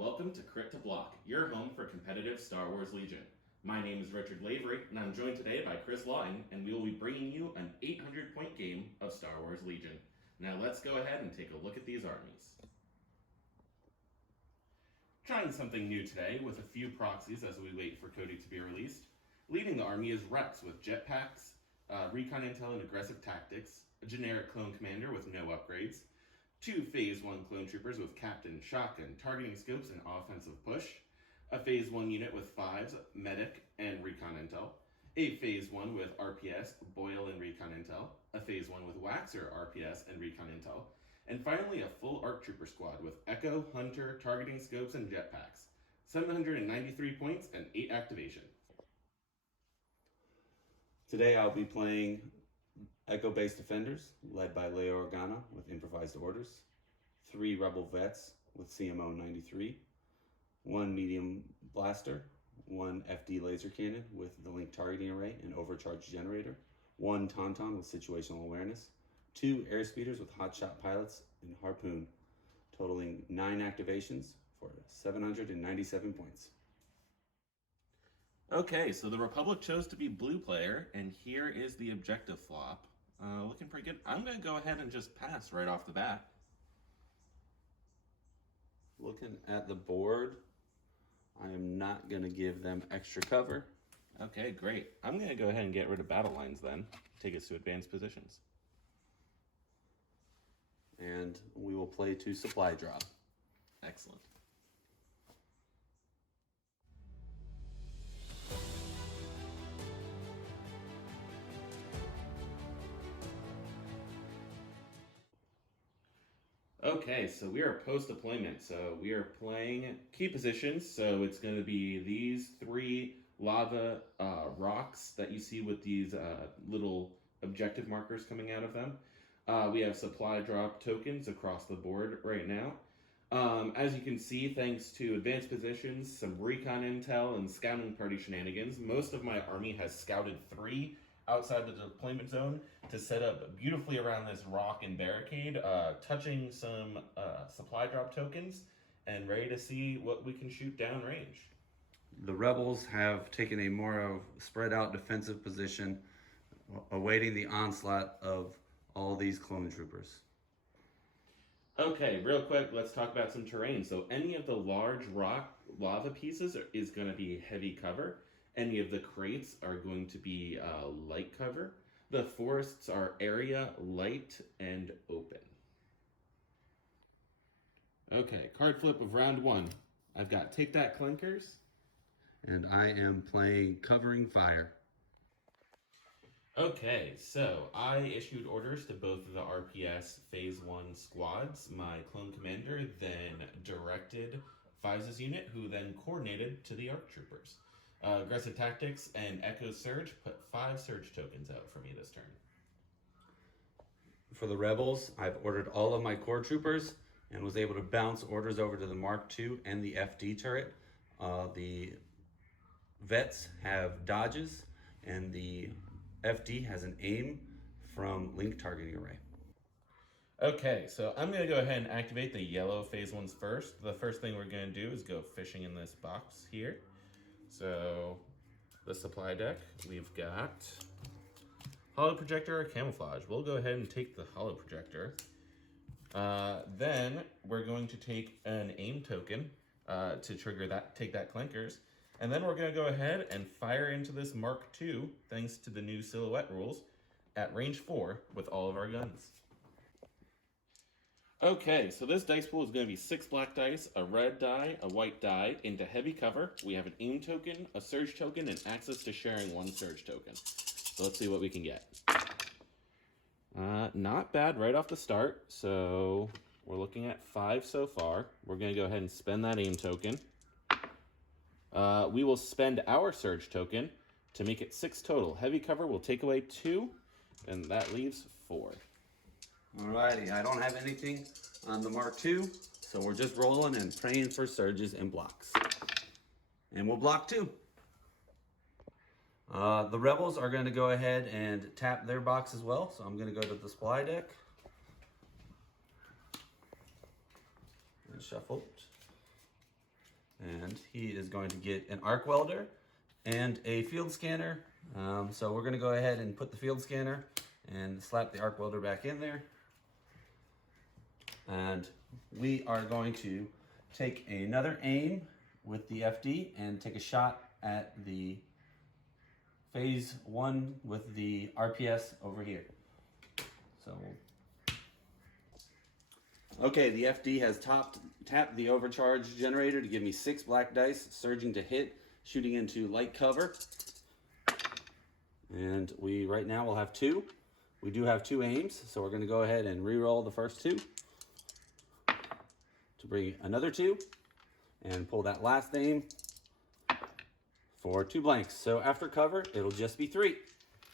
welcome to Crit to Block, your home for competitive Star Wars Legion. My name is Richard Lavery, and I'm joined today by Chris Lawton, and we will be bringing you an 800-point game of Star Wars Legion. Now let's go ahead and take a look at these armies. Trying something new today with a few proxies as we wait for Cody to be released. Leading the army is Rex with jetpacks, recon intel and aggressive tactics, a generic clone commander with no upgrades, 2 Phase 1 clone troopers with captain, shotgun, targeting scopes, and offensive push, a Phase 1 unit with 5s, medic, and recon intel, a Phase 1 with RPS, Boyle, and recon intel, a Phase 1 with Waxer, RPS, and recon intel, and finally a full ARC trooper squad with Echo, Hunter, targeting scopes, and jetpacks. 793 points and 8 activation. Today I'll be playing Echo Base Defenders, led by Leia Organa with improvised orders, 3 Rebel Vets with CMO 93, 1 Medium Blaster, 1 FD Laser Cannon with the Link Targeting Array and Overcharge Generator, 1 Tauntaun with Situational Awareness, 2 Airspeeders with Hotshot Pilots and Harpoon, totaling 9 activations for 797 points. Okay, so the Republic chose to be blue player, and here is the objective flop. Looking pretty good. I'm going to go ahead and just pass right off the bat. Looking at the board, I am not going to give them extra cover. Okay, great. I'm going to go ahead and get rid of battle lines then. Take us to advanced positions. And we will play to supply drop. Excellent. Okay, so we are post-deployment, so we are playing key positions, so it's going to be these 3 lava rocks that you see with these little objective markers coming out of them. We have supply drop tokens across the board right now. As you can see, thanks to advanced positions, some recon intel, and scouting party shenanigans, most of my army has scouted 3 outside the deployment zone to set up beautifully around this rock and barricade, touching some supply drop tokens, and ready to see what we can shoot downrange. The Rebels have taken a more spread out defensive position, awaiting the onslaught of all these clone troopers. Okay, real quick, let's talk about some terrain. So any of the large rock lava pieces is going to be heavy cover. Any of the crates are going to be light cover. The forests are area, light, and open. Okay, card flip of round 1. I've got Take That Clinkers. And I am playing Covering Fire. Okay, so I issued orders to both of the RPS Phase 1 squads. My clone commander then directed Fives' unit, who then coordinated to the ARC troopers. Aggressive Tactics and Echo Surge put 5 Surge tokens out for me this turn. For the Rebels, I've ordered all of my core troopers and was able to bounce orders over to the Mark II and the FD turret. The Vets have dodges, and the FD has an aim from Link Targeting Array. Okay, so I'm going to go ahead and activate the yellow Phase 1s first. The first thing we're going to do is go fishing in this box here. So, the supply deck, we've got Holo Projector or Camouflage. We'll go ahead and take the Holo Projector. Then, we're going to take an aim token to trigger that, Take That Clinkers. And then we're going to go ahead and fire into this Mark II, thanks to the new silhouette rules, at range 4 with all of our guns. Okay, so this dice pool is going to be 6 black dice, a red die, a white die, into heavy cover. We have an aim token, a surge token, and access to sharing 1 surge token. So let's see what we can get. Not bad right off the start. So we're looking at 5 so far. We're going to go ahead and spend that aim token. We will spend our surge token to make it 6 total. Heavy cover will take away 2, and that leaves 4. Alrighty, I don't have anything on the Mark II, so we're just rolling and praying for surges and blocks. And we'll block 2. The Rebels are going to go ahead and tap their box as well, so I'm going to go to the supply deck. And shuffle. And he is going to get an arc welder and a field scanner. So we're going to go ahead and put the field scanner and slap the arc welder back in there. And we are going to take another aim with the FD and take a shot at the phase 1 with the RPS over here. So, okay, the FD has tapped the overcharge generator to give me 6 black dice, surging to hit, shooting into light cover. And we right now will have 2. We do have 2 aims, so we're going to go ahead and re-roll the first 2 to bring another 2 and pull that last aim for 2 blanks. So after cover, it'll just be 3.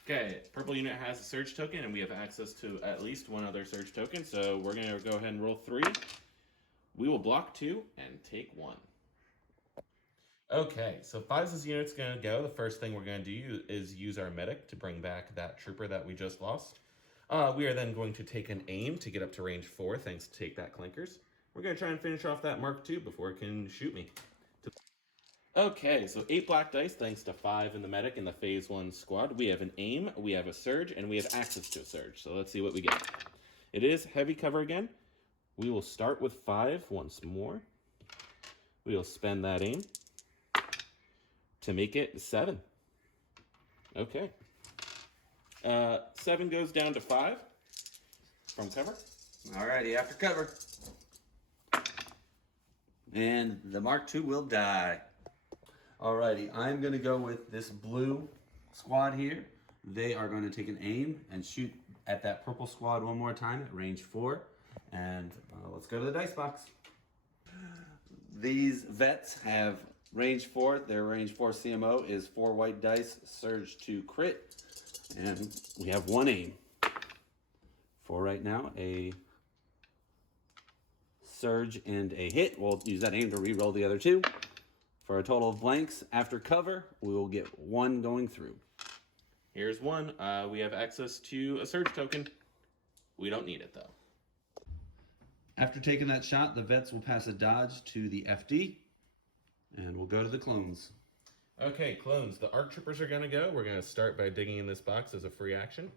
Okay, purple unit has a surge token, and we have access to at least 1 other surge token, so we're going to go ahead and roll 3. We will block 2 and take 1. Okay, so 5's unit's going to go. The first thing we're going to do is use our medic to bring back that trooper that we just lost. We are then going to take an aim to get up to range 4, thanks to take that clinkers. We're going to try and finish off that Mark II before it can shoot me. Okay, so 8 black dice, thanks to 5 in the medic in the phase 1 squad. We have an aim, we have a surge, and we have access to a surge. So let's see what we get. It is heavy cover again. We will start with 5 once more. We will spend that aim to make it 7. Okay. 7 goes down to 5 from cover. Alrighty, after cover. And the Mark II will die. Alrighty, I'm going to go with this blue squad here. They are going to take an aim and shoot at that purple squad one more time at range 4. And let's go to the dice box. These vets have range 4. Their range 4 CMO is 4 white dice, surge to crit. And we have 1 aim. For right now, a surge and a hit. We'll use that aim to re-roll the other 2. For a total of blanks, after cover, we will get 1 going through. Here's 1. We have access to a surge token. We don't need it, though. After taking that shot, the vets will pass a dodge to the FD, and we'll go to the clones. Okay, clones. The ARC Troopers are going to go. We're going to start by digging in this box as a free action.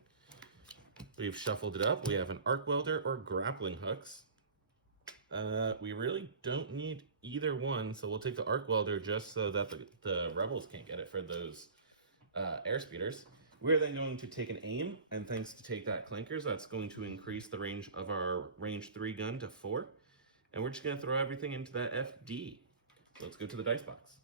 We've shuffled it up. We have an arc welder or grappling hooks. We really don't need either one, so we'll take the arc welder just so that the rebels can't get it for those airspeeders. We're then going to take an aim, and thanks to take that clinkers, that's going to increase the range of our range 3 gun to 4. And we're just going to throw everything into that FD. So let's go to the dice box.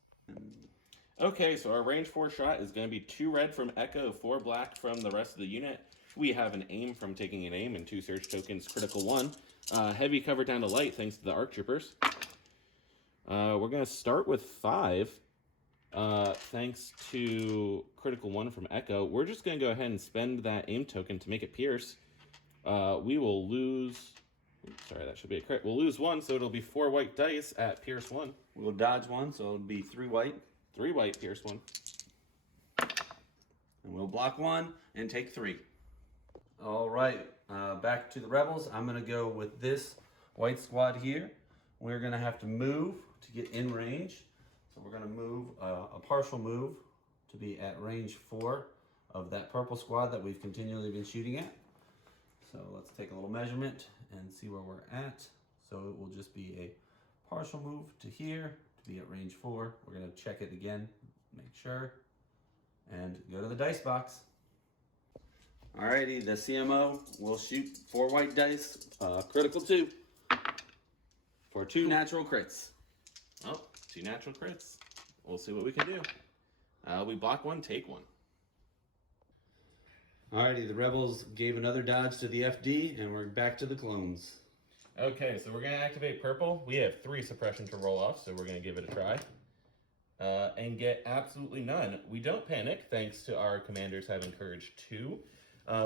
Okay, so our range 4 shot is going to be 2 red from Echo, 4 black from the rest of the unit. We have an aim from taking an aim and 2 surge tokens, critical 1. Heavy cover down to light thanks to the ARC Troopers. We're going to start with 5. Thanks to critical 1 from Echo. We're just going to go ahead and spend that aim token to make it pierce. We will lose... Sorry, that should be a crit. We'll lose 1, so it'll be 4 white dice at pierce 1. We'll dodge 1, so it'll be 3 white. 3 white, pierce 1. And we'll block 1 and take 3. All right, back to the rebels. I'm going to go with this white squad here. We're going to have to move to get in range. So we're going to move a partial move to be at range 4 of that purple squad that we've continually been shooting at. So let's take a little measurement and see where we're at. So it will just be a partial move to here to be at range 4. We're going to check it again, make sure, and go to the dice box. Alrighty, the CMO will shoot 4 white dice, critical 2, for 2 natural crits. Oh, 2 natural crits. We'll see what we can do. We block 1, take 1. Alrighty, the rebels gave another dodge to the FD, and we're back to the clones. Okay, so we're going to activate purple. We have 3 suppression to roll off, so we're going to give it a try. And get absolutely none. We don't panic, thanks to our commanders having courage 2.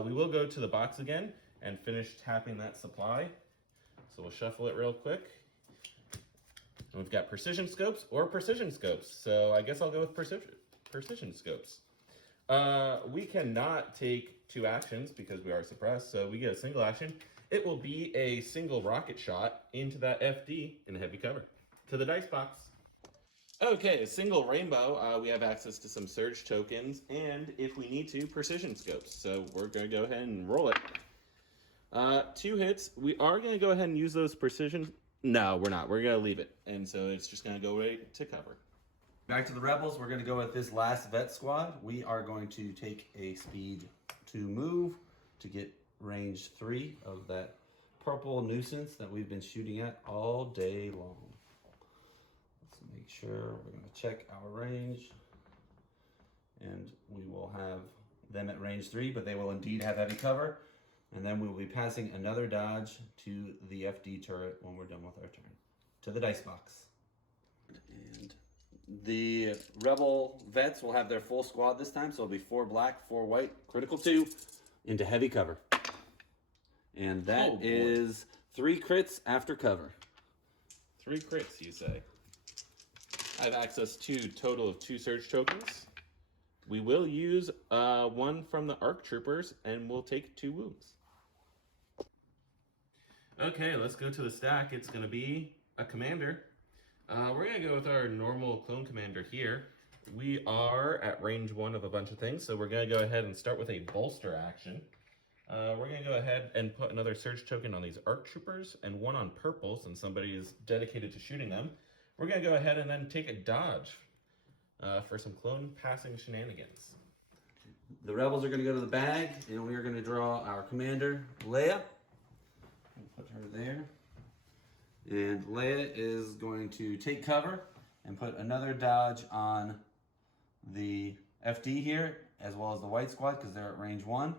We will go to the box again and finish tapping that supply. So we'll shuffle it real quick. And we've got precision scopes or precision scopes. So I guess I'll go with precision scopes. We cannot take 2 actions because we are suppressed, so we get a single action. It will be a single rocket shot into that FD in heavy cover. To the dice box. Okay, a single rainbow, we have access to some surge tokens, and if we need to, precision scopes. So we're going to go ahead and roll it. 2 hits. We are going to go ahead and use those precision. No, we're not. We're going to leave it. And so it's just going to go right to cover. Back to the Rebels. We're going to go with this last vet squad. We are going to take a speed 2 move to get range 3 of that purple nuisance that we've been shooting at all day long. Let's make sure we're going to check our range. And we will have them at range 3, but they will indeed have heavy cover. And then we will be passing another dodge to the FD turret when we're done with our turn. To the dice box. And the Rebel vets will have their full squad this time, so it'll be 4 black, 4 white, critical 2 into heavy cover. And that is 3 crits after cover. 3 crits, you say? I have access to a total of 2 surge tokens. We will use 1 from the ARC troopers, and we'll take 2 wounds. Okay, let's go to the stack. It's going to be a commander. We're going to go with our normal clone commander here. We are at range 1 of a bunch of things, so we're going to go ahead and start with a bolster action. We're going to go ahead and put another surge token on these ARC troopers and 1 on purple, since somebody is dedicated to shooting them. We're going to go ahead and then take a dodge for some clone passing shenanigans. The Rebels are going to go to the bag, and we are going to draw our commander, Leia. Put her there. And Leia is going to take cover and put another dodge on the FD here, as well as the white squad, because they're at range 1.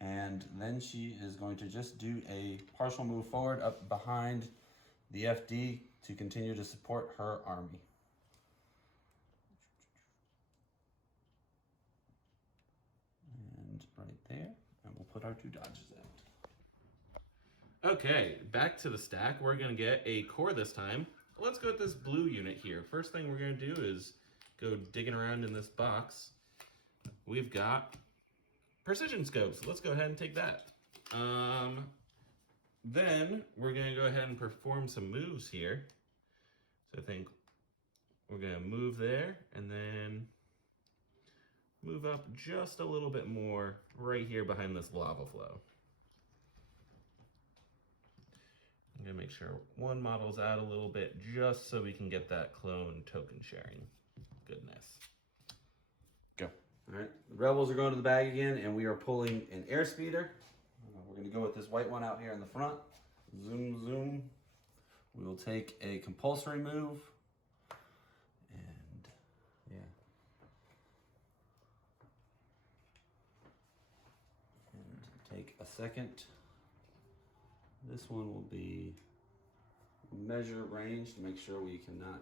And then she is going to just do a partial move forward up behind the FD to continue to support her army. And right there, and we'll put our 2 dodges out. Okay, back to the stack. We're going to get a core this time. Let's go with this blue unit here. First thing we're going to do is go digging around in this box. We've got precision scopes. Let's go ahead and take that. Then we're going to go ahead and perform some moves here. So I think we're going to move there and then move up just a little bit more right here behind this lava flow. I'm going to make sure one model's out a little bit just so we can get that clone token sharing goodness. Go. All right, the Rebels are going to the bag again, and we are pulling an airspeeder. We're going to go with this white one out here in the front. Zoom, zoom. We will take a compulsory move. And, yeah. And take a second. This one will be measure range to make sure we cannot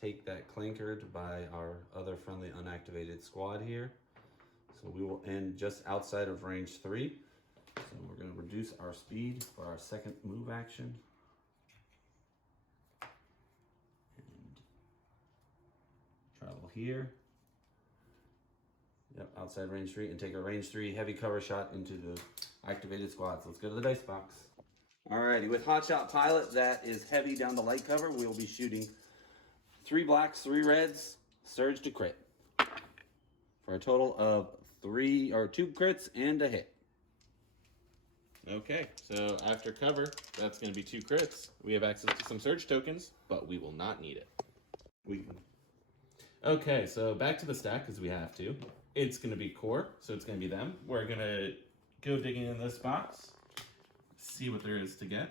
take that clinkered by our other friendly unactivated squad here. So we will end just outside of range 3. So we're going to reduce our speed for our second move action. And travel here. Yep, outside range 3, and take a range 3 heavy cover shot into the activated squads. Let's go to the dice box. Alrighty, with Hotshot Pilot, that is heavy down to light cover. We will be shooting 3 blacks, 3 reds, surge to crit. For a total of 2 crits and a hit. Okay, so after cover, that's going to be 2 crits. We have access to some surge tokens, but we will not need it. Okay, so back to the stack because we have to. It's going to be core, so it's going to be them. We're going to go digging in this box, see what there is to get.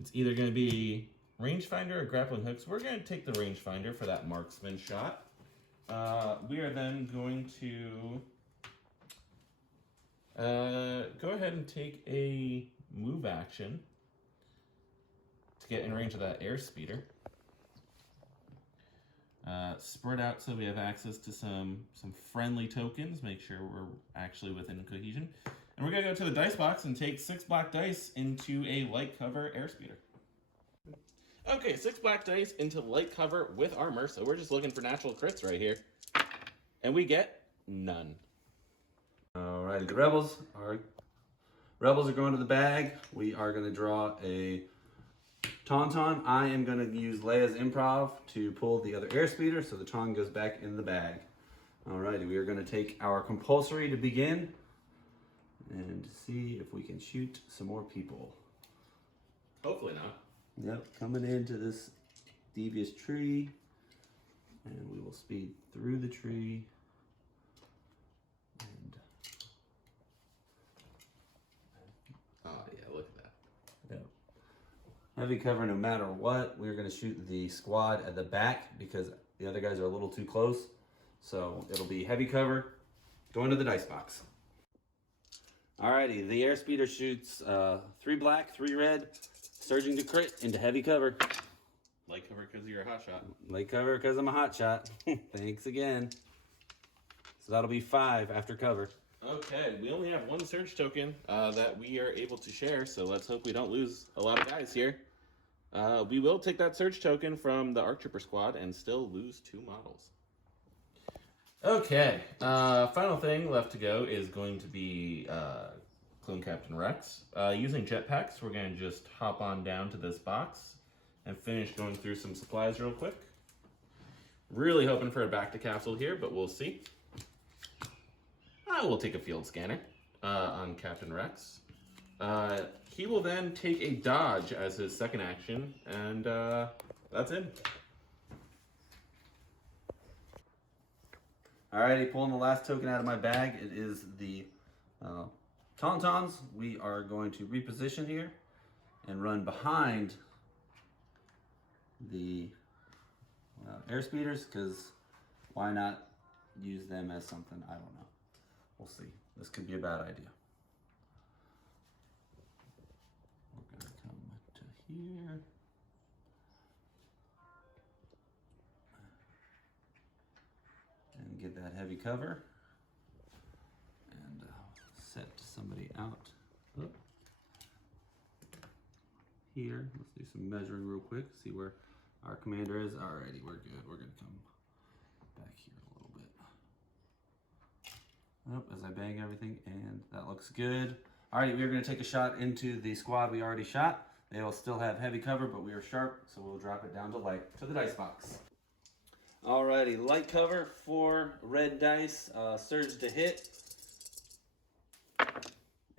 It's either going to be rangefinder or grappling hooks. We're going to take the rangefinder for that marksman shot. We are then going to go ahead and take a move action to get in range of that airspeeder. Spread out so we have access to some friendly tokens, make sure we're actually within cohesion. And we're going to go to the dice box and take 6 black dice into a light cover airspeeder. Okay, 6 black dice into light cover with armor, so we're just looking for natural crits right here. And we get none. Alrighty, the Rebels are going to the bag. We are going to draw a Tauntaun, I am going to use Leia's improv to pull the other airspeeder so the Taun goes back in the bag. Alrighty, we are going to take our compulsory to begin and see if we can shoot some more people. Hopefully not. Yep, coming into this devious tree, and we will speed through the tree. And oh yeah, look at that. yep. Heavy cover no matter what. We're going to shoot the squad at the back because the other guys are a little too close. So it'll be heavy cover going to the dice box. Alrighty, the airspeeder shoots 3 black, 3 red, surging to crit into heavy cover. Light cover because you're a hot shot. Light cover because I'm a hot shot. Thanks again. So that'll be 5 after cover. Okay, we only have 1 surge token that we are able to share, so let's hope we don't lose a lot of guys here. We will take that surge token from the ARC Trooper squad and still lose 2 models. Okay, final thing left to go is going to be Clone Captain Rex. Using jetpacks, we're going to just hop on down to this box and finish going through some supplies real quick. Really hoping for a back to capsule here, but we'll see. I will take a field scanner on Captain Rex. He will then take a dodge as his second action, and that's it. Alrighty, pulling the last token out of my bag. It is the Tauntauns. We are going to reposition here and run behind the airspeeders, because why not use them as something? I don't know. We'll see. This could be a bad idea. We're going to come to here. And get that heavy cover. And set somebody out. Oh. Here. Let's do some measuring real quick. See where our commander is. Alrighty, we're good. We're going to come back here a little bit. Oh, as I bang everything, and that looks good. Alrighty, we're going to take a shot into the squad we already shot. They will still have heavy cover, but we are sharp, so we'll drop it down to light to the dice box. Alrighty, light cover for red dice, surge to hit.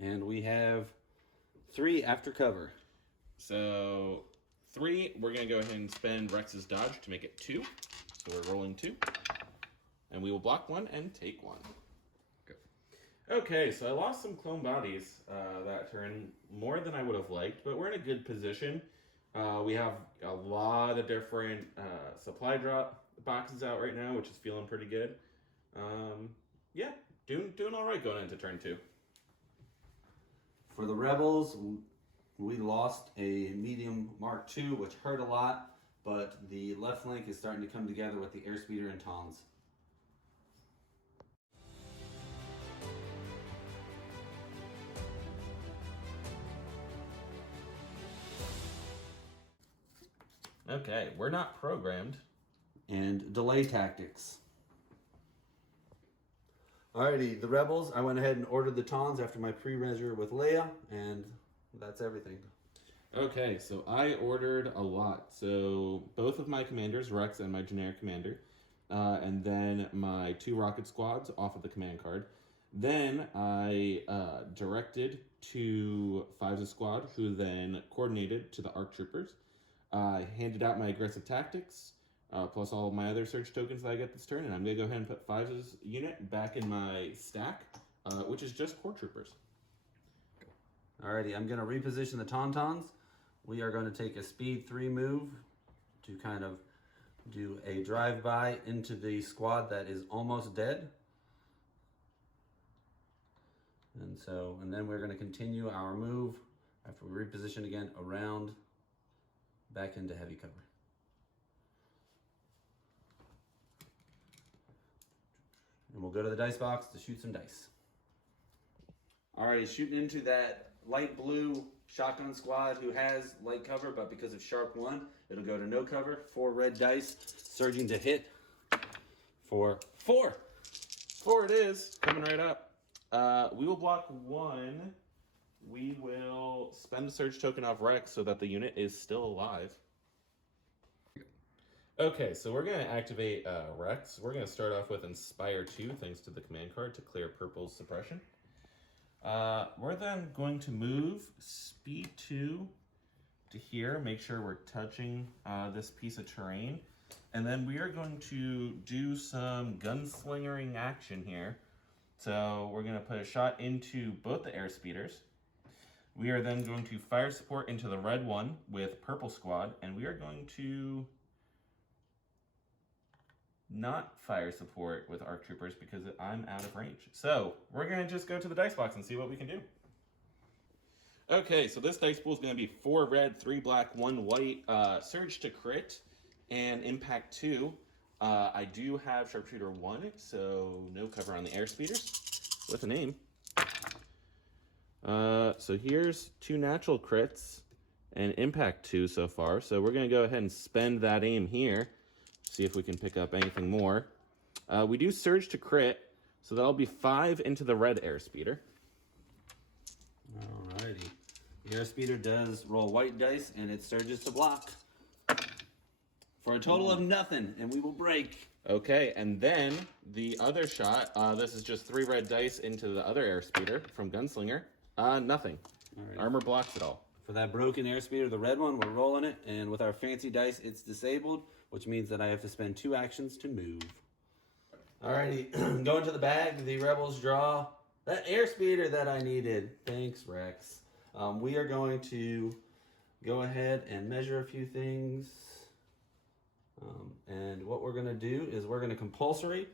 And we have 3 after cover. So 3, we're going to go ahead and spend Rex's dodge to make it 2. So we're rolling 2. And we will block 1 and take 1. Okay, so I lost some clone bodies that turn, more than I would have liked, but we're in a good position. We have a lot of different supply drop boxes out right now, which is feeling pretty good. Yeah, doing all right going into turn 2. For the Rebels, we lost a medium Mark II, which hurt a lot, but the left flank is starting to come together with the airspeeder and Tons. Okay, we're not programmed. And delay tactics. Alrighty, the Rebels, I went ahead and ordered the Tons after my pre-measure with Leia, and that's everything. Okay, so I ordered a lot. So both of my commanders, Rex and my generic commander, and then my 2 rocket squads off of the command card. Then I directed to Fives' squad, who then coordinated to the ARC Troopers. Handed out my aggressive tactics, plus all of my other search tokens that I get this turn, and I'm going to go ahead and put Fives' unit back in my stack, which is just Core Troopers. Alrighty, I'm going to reposition the Tauntauns. We are going to take a speed 3 move to kind of do a drive-by into the squad that is almost dead. And then we're going to continue our move after we reposition again around back into heavy cover. And we'll go to the dice box to shoot some dice. Alrighty, shooting into that light blue shotgun squad who has light cover, but because of sharp 1, it'll go to no cover. 4 red dice, surging to hit for 4. 4 it is, coming right up. We will block 1 we will spend the surge token off Rex so that the unit is still alive. Okay, so we're going to activate Rex. We're going to start off with Inspire 2, thanks to the command card, to clear Purple's suppression. We're then going to move Speed 2 to here, make sure we're touching this piece of terrain. And then we are going to do some gunslingering action here. So we're going to put a shot into both the airspeeders. We are then going to fire support into the red one with Purple Squad, and we are going to not fire support with ARC Troopers because I'm out of range. So we're going to just go to the dice box and see what we can do. Okay, so this dice pool is going to be 4 red, 3 black, 1 white, surge to crit, and impact 2. I do have Sharpshooter 1, so no cover on the airspeeders with an aim. So here's 2 natural crits and impact 2 so far. So we're going to go ahead and spend that aim here. See if we can pick up anything more. We do surge to crit, so that'll be 5 into the red airspeeder. Alrighty. The airspeeder does roll white dice, and it surges to block. For a total of nothing, and we will break. Okay, and then the other shot, this is just 3 red dice into the other airspeeder from Gunslinger. Nothing. Alright. Armor blocks it all. For that broken airspeeder, the red one, we're rolling it, and with our fancy dice, it's disabled, which means that I have to spend 2 actions to move. Alrighty, going to the bag, the rebels draw that airspeeder that I needed. Thanks, Rex. We are going to go ahead and measure a few things. And what we're going to do is we're going to compulsory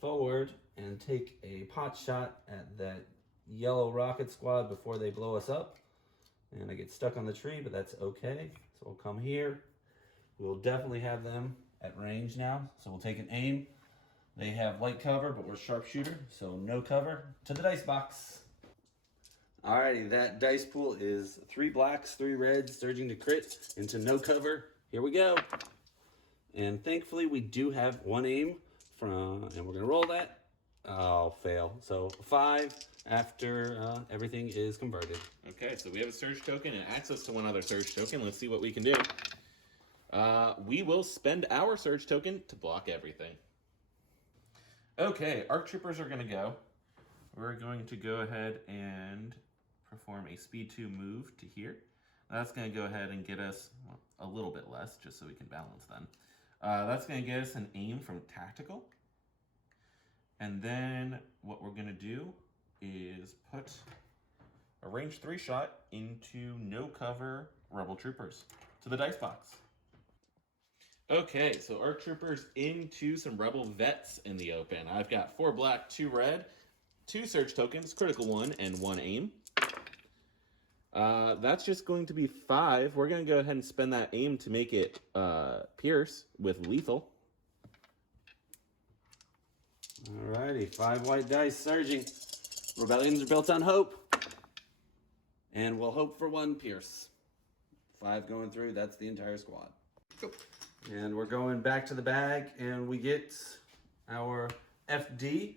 forward and take a pot shot at that yellow rocket squad before they blow us up. And I get stuck on the tree, but that's okay. So we'll come here. We'll definitely have them at range now. So we'll take an aim. They have light cover, but we're sharpshooter, so no cover. To the dice box. Alrighty, that dice pool is 3 blacks, 3 reds, surging to crit into no cover. Here we go. And thankfully we do have 1 aim from, and we're gonna roll that. Oh, fail. So 5 after everything is converted. Okay, so we have a surge token and access to 1 other surge token. Let's see what we can do. We will spend our surge token to block everything. Okay, ARC Troopers are going to go. We're going to go ahead and perform a speed 2 move to here. That's going to go ahead and get us a little bit less, just so we can balance then. That's going to get us an aim from tactical. And then what we're going to do is put a range 3 shot into no cover Rebel Troopers to the dice box. Okay, so ARC Troopers into some Rebel Vets in the open. I've got 4 black, 2 red, 2 surge tokens, critical 1, and 1 aim. That's just going to be 5. We're going to go ahead and spend that aim to make it pierce with lethal. Alrighty, 5 white dice surging. Rebellions are built on hope. And we'll hope for 1 pierce. 5 going through, that's the entire squad. And we're going back to the bag, and we get our FD.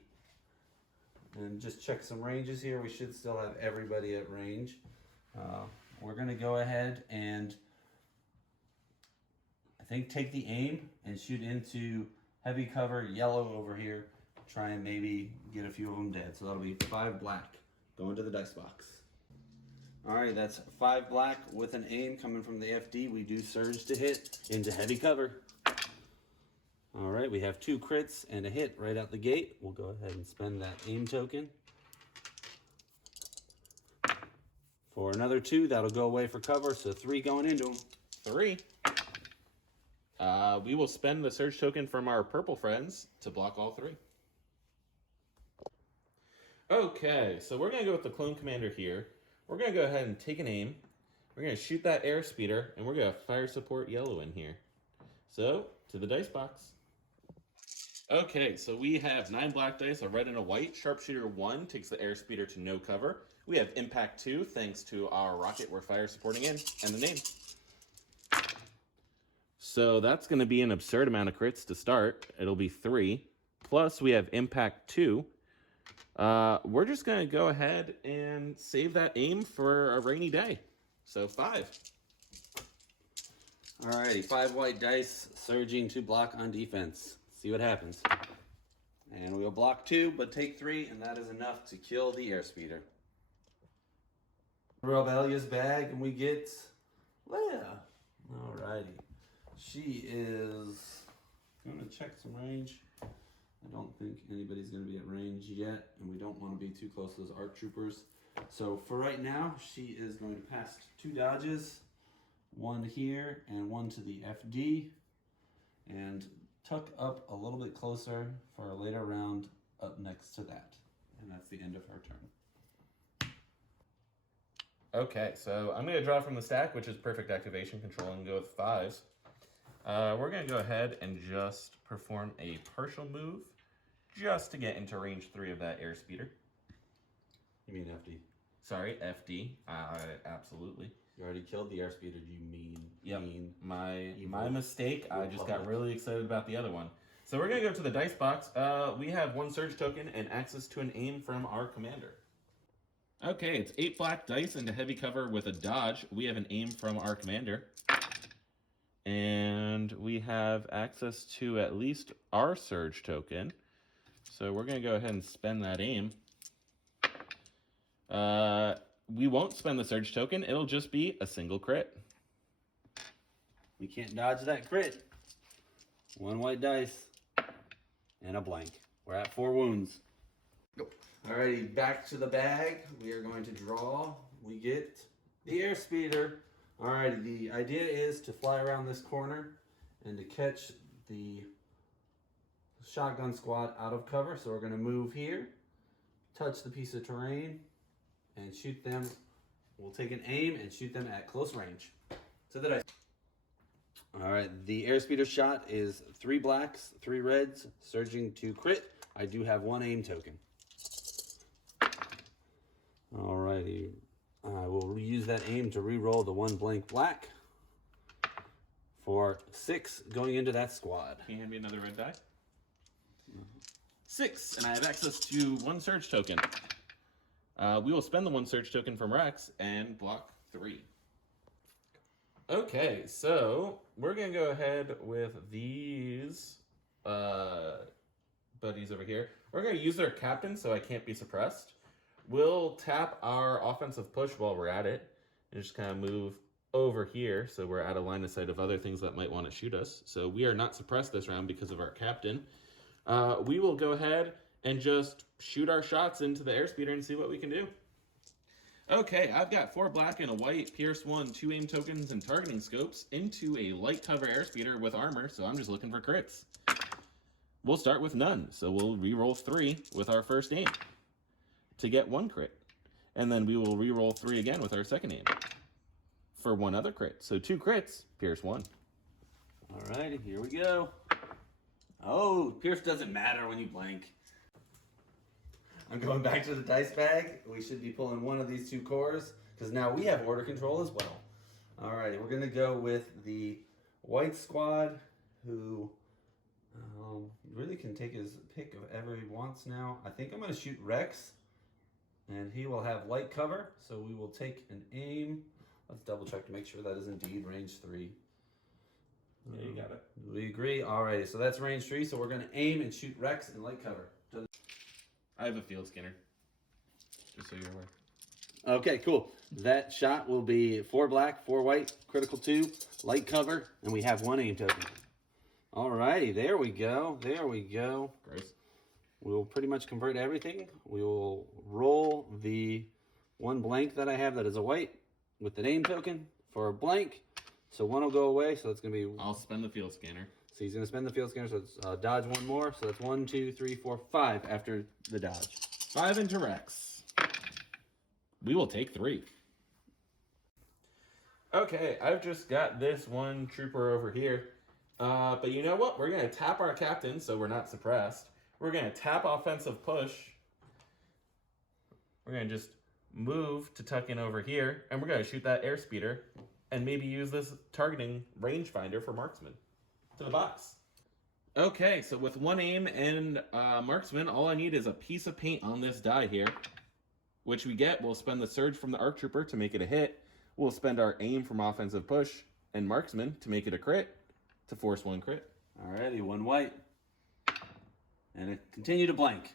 And just check some ranges here. We should still have everybody at range. We're going to go ahead and I think take the aim and shoot into heavy cover yellow over here. Try and maybe get a few of them dead. So that'll be 5 black going to the dice box. Alright, that's 5 black with an aim coming from the FD. We do surge to hit into heavy cover. Alright, we have 2 crits and a hit right out the gate. We'll go ahead and spend that aim token. For another 2, that'll go away for cover, so 3 going into them. 3. We will spend the surge token from our purple friends to block all 3. Okay, so we're going to go with the clone commander here. We're going to go ahead and take an aim. We're going to shoot that airspeeder, and we're going to fire support yellow in here. So, to the dice box. Okay, so we have 9 black dice, a red and a white. Sharpshooter 1 takes the airspeeder to no cover. We have impact 2, thanks to our rocket we're fire supporting in, and the name. So that's going to be an absurd amount of crits to start. It'll be 3. Plus, we have impact 2. We're just going to go ahead and save that aim for a rainy day. So 5. Alrighty, 5 white dice, surging to block on defense. See what happens. And we'll block 2, but take 3, and that is enough to kill the airspeeder. Rebellious bag, and we get Leia. Alrighty. She is going to check some range. I don't think anybody's going to be at range yet, and we don't want to be too close to those ARC troopers. So for right now, she is going to pass 2 dodges, 1 here and 1 to the FD, and tuck up a little bit closer for a later round up next to that. And that's the end of her turn. Okay, so I'm going to draw from the stack, which is perfect activation control, and go with 5s. We're going to go ahead and just perform a partial move just to get into range 3 of that airspeeder. You mean FD? Sorry, FD. Absolutely. You already killed the airspeeder, you mean. Yep. Mean. My mistake. I just got really excited about the other one. So we're going to go to the dice box. We have 1 surge token and access to an aim from our commander. Okay, it's 8 black dice into heavy cover with a dodge. We have an aim from our commander. And we have access to at least our surge token. So we're going to go ahead and spend that aim. We won't spend the surge token. It'll just be a single crit. We can't dodge that crit. 1 white dice and a blank. We're at 4 wounds. Go. Alrighty, back to the bag. We are going to draw. We get the airspeeder. Alrighty, the idea is to fly around this corner and to catch the shotgun squad out of cover. So we're going to move here, touch the piece of terrain, and shoot them. We'll take an aim and shoot them at close range. So that I... Alright, the airspeeder shot is 3 blacks, 3 reds, surging to crit. I do have 1 aim token. Alrighty, I will use that aim to re-roll the 1 blank black for 6 going into that squad. Can you hand me another red die? 6, and I have access to 1 surge token. We will spend the 1 surge token from Rex and block 3. Okay, so we're going to go ahead with these buddies over here. We're going to use their captain so I can't be suppressed. We'll tap our offensive push while we're at it and just kind of move over here so we're out of line of sight of other things that might want to shoot us. So we are not suppressed this round because of our captain. We will go ahead and just shoot our shots into the airspeeder and see what we can do. Okay, I've got 4 black and a white, Pierce 1, 2 aim tokens, and targeting scopes into a light cover airspeeder with armor, so I'm just looking for crits. We'll start with none, so we'll re-roll 3 with our first aim to get 1 crit. And then we will re-roll 3 again with our second aim for 1 other crit. So 2 crits, Pierce 1. Alrighty, here we go. Oh, Pierce doesn't matter when you blank. I'm going back to the dice bag. We should be pulling 1 of these 2 cores because now we have order control as well. Alrighty, we're going to go with the white squad who really can take his pick of whatever he wants now. I think I'm going to shoot Rex and he will have light cover. So we will take an aim. Let's double check to make sure that is indeed range 3. Yeah, you got it. We agree. Alrighty, so that's range 3. So we're going to aim and shoot Rex in light cover. I have a field scanner, just so you're aware. Okay, cool. That shot will be 4 black, 4 white, critical 2, light cover, and we have 1 aim token. Alrighty, there we go. There we go. Gross. We'll pretty much convert everything. We will roll the 1 blank that I have that is a white with the name token for a blank. So 1 will go away, so that's going to be... I'll spend the field scanner. So he's going to spend the field scanner, so it's dodge 1 more. So that's 1, 2, 3, 4, 5 after the dodge. 5 into Rex. We will take 3. Okay, I've just got this 1 trooper over here. But you know what? We're going to tap our captain so we're not suppressed. We're going to tap offensive push. We're going to just move to tuck in over here. And we're going to shoot that airspeeder. And maybe use this targeting rangefinder for marksman. To the box. Okay, so with one aim and marksman, all I need is a piece of paint on this die here, which we get. We'll spend the surge from the arc trooper to make it a hit. We'll spend our aim from offensive push and marksman to make it a crit, to force one crit. Alrighty, one white. And continue to blank.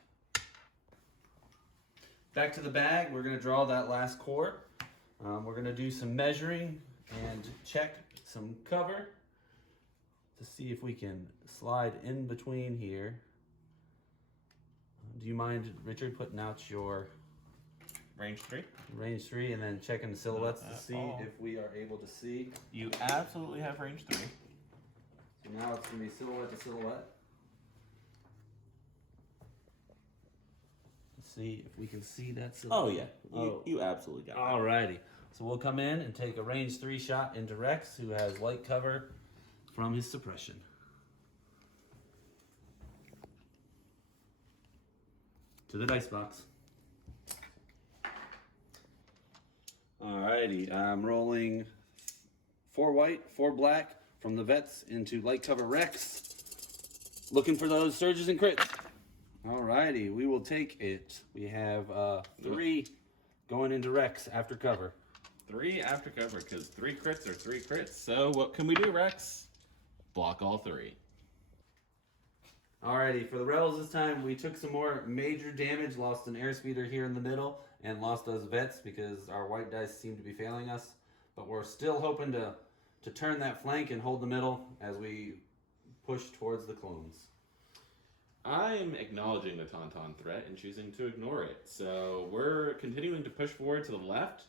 Back to the bag, we're going to draw that last core. We're going to do some measuring and check some cover to see if we can slide in between here. Do you mind, Richard, putting out your Range 3? range 3 and then checking the silhouettes to see all. if we are able to see? You absolutely have range 3. So now it's going to be silhouette to silhouette. Let's see if we can see that silhouette. Oh, yeah. You absolutely got it. Alrighty. So we'll come in and take a range 3 shot into Rex, who has light cover from his suppression. To the dice box. Alrighty, I'm rolling 4 white, 4 black from the vets into light cover Rex. Looking for those surges and crits. Alrighty, we will take it. We have 3 going into Rex after cover. 3 after cover, because 3 crits are 3 crits. So what can we do, Rex? Block all 3. Alrighty, for the Rebels this time, we took some more major damage, lost an airspeeder here in the middle, and lost those vets because our white dice seem to be failing us. But we're still hoping to turn that flank and hold the middle as we push towards the clones. I'm acknowledging the Tauntaun threat and choosing to ignore it. So we're continuing to push forward to the left.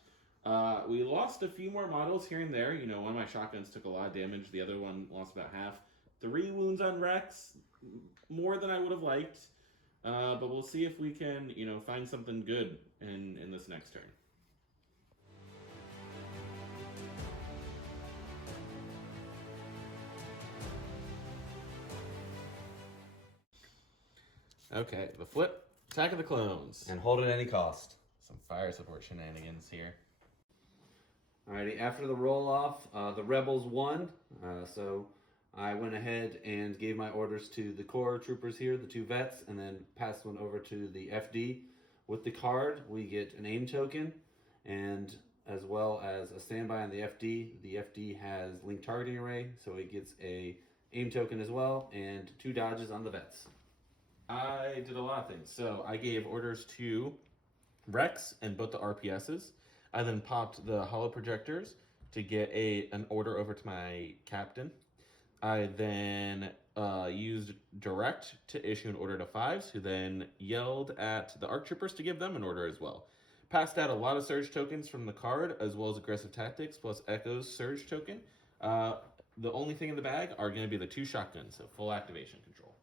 We lost a few more models here and there. You know, one of my shotguns took a lot of damage. The other one lost about half. 3 wounds on Rex, more than I would have liked. But we'll see if we can, you know, find something good in this next turn. Okay, the flip, attack of the clones. And hold at any cost. Some fire support shenanigans here. Alrighty, after the roll-off, the Rebels won. So I went ahead and gave my orders to the core troopers here, the 2 vets, and then passed one over to the FD. With the card, we get an aim token, and as well as a standby on the FD. The FD has link targeting array, so it gets a aim token as well, and 2 dodges on the vets. I did a lot of things. So I gave orders to Rex and both the RPSs. I then popped the holo projectors to get an order over to my captain. I then used direct to issue an order to 5s, who then yelled at the arc troopers to give them an order as well. Passed out a lot of surge tokens from the card, as well as aggressive tactics, plus Echo's surge token. The only thing in the bag are going to be the 2 shotguns, so full activation control.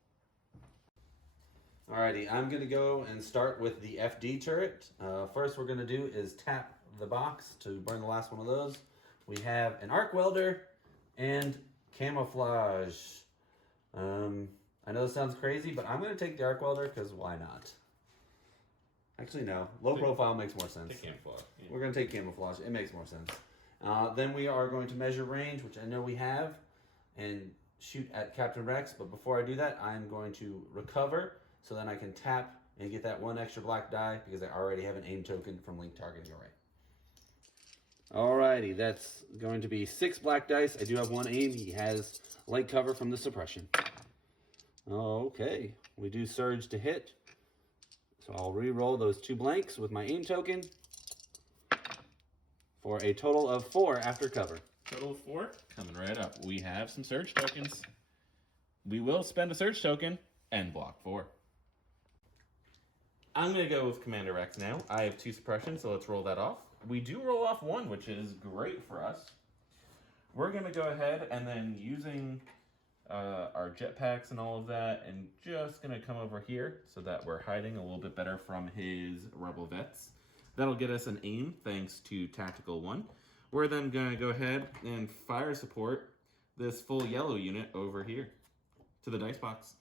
Alrighty, I'm going to go and start with the FD turret. First we're going to do is tap the box to burn the last one of those. We have an arc welder and camouflage. I know this sounds crazy, but I'm going to take the arc welder because why not? Actually, no. Low profile makes more sense. Take camouflage. Yeah. We're going to take camouflage. It makes more sense. Then we are going to measure range, which I know we have, and shoot at Captain Rex. But before I do that, I'm going to recover, so then I can tap and get that 1 extra black die because I already have an aim token from link targeting array. Alrighty, that's going to be 6 black dice. I do have 1 aim. He has light cover from the suppression. Okay, we do surge to hit. So I'll re-roll those 2 blanks with my aim token for a total of 4 after cover. Total of 4, coming right up. We have some surge tokens. We will spend a surge token and block 4. I'm going to go with Commander Rex now. I have 2 suppressions, so let's roll that off. We do roll off 1, which is great for us. We're going to go ahead and then using our jetpacks and all of that, and just going to come over here so that we're hiding a little bit better from his rebel vets. That'll get us an aim thanks to Tactical 1. We're then going to go ahead and fire support this full yellow unit over here to the dice box.